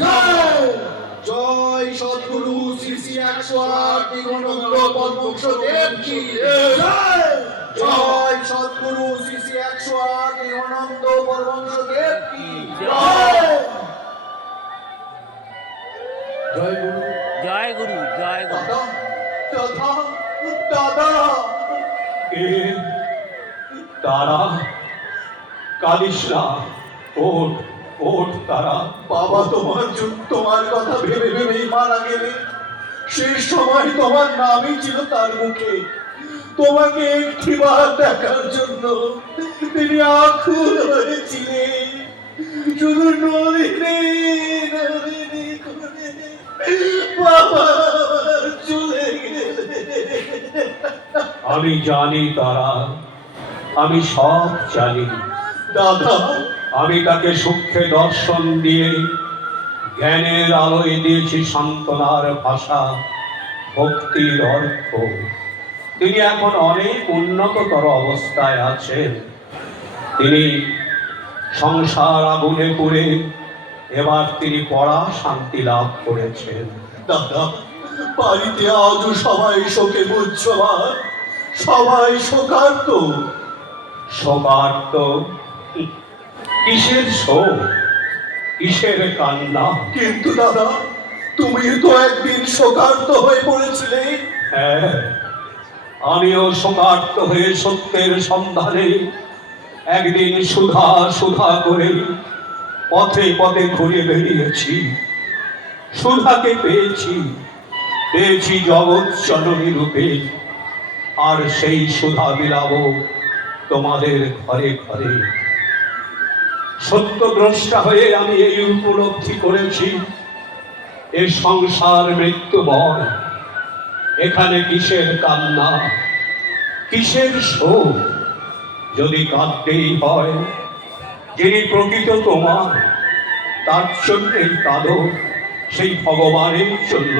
জয় জয় সদ্গুরু শ্রী শ্রী 108 নিগমানন্দ পরমহংসদেব কি জয় জয় সদ্গুরু শ্রী শ্রী 108 নিগমানন্দ পরমহংসদেব কি জয় জয় গুরু জয় গুরু জয় গুরু। দাদা দাদা এ তারা কাঁদিস না, ওঠ ওঠ তারা। বাবা তোমার কথা ভেবে ভেবেই মারা গেলে। শেষ সময় তোমার নামই ছিল তার মুখে। তোমাকে একটিবার দেখার জন্য তিনি আকুল হয়েছিলেন। শুধু নলিনী নলিনী করে বাবা চলে গেলে। আমি জানি তারা, আমি সব জানি। দাদা আমি তাকে সূক্ষ্মে দর্শন দিয়ে জ্ঞানের আলোয় দিয়েছি সান্ত্বনার ভাষা, ভক্তির অর্থ। তিনি এখন অনেক উন্নততর অবস্থায় আছেন। তিনি সংসার আগুনে পুড়ে এবার তিনি পড়া শান্তি লাভ করেছেন। দাদা বাড়িতে আজও সবাই শোকে মুহ্যমান, সবাই শোকার্ত। শোকার্ত? কিসের শোক, কিসের কান্না? কিন্তু দাদা তুমি তো একদিন শোকার্ত হয়ে পড়েছিলে। হ্যাঁ, আমিও শোকার্ত হয়ে সত্যের সন্ধানে একদিন সুধা সুধা করে পথে পথে ঘুরে বেরিয়েছি। সুধাকে পেয়েছি, পেয়েছি জগৎ জননী রূপে। আর সেই সুধা বিলাবো তোমাদের ঘরে ঘরে। সত্যদ্রষ্টা হয়ে আমি এই উপলব্ধি করেছি, এ সংসার মৃত্যুময়। এখানে কিসের কান্না, কিসের শোক? যদি কাঁদতেই হয়, যিনি প্রকৃত তোমার, তার জন্যই কাঁদো, সেই ভগবানের জন্য।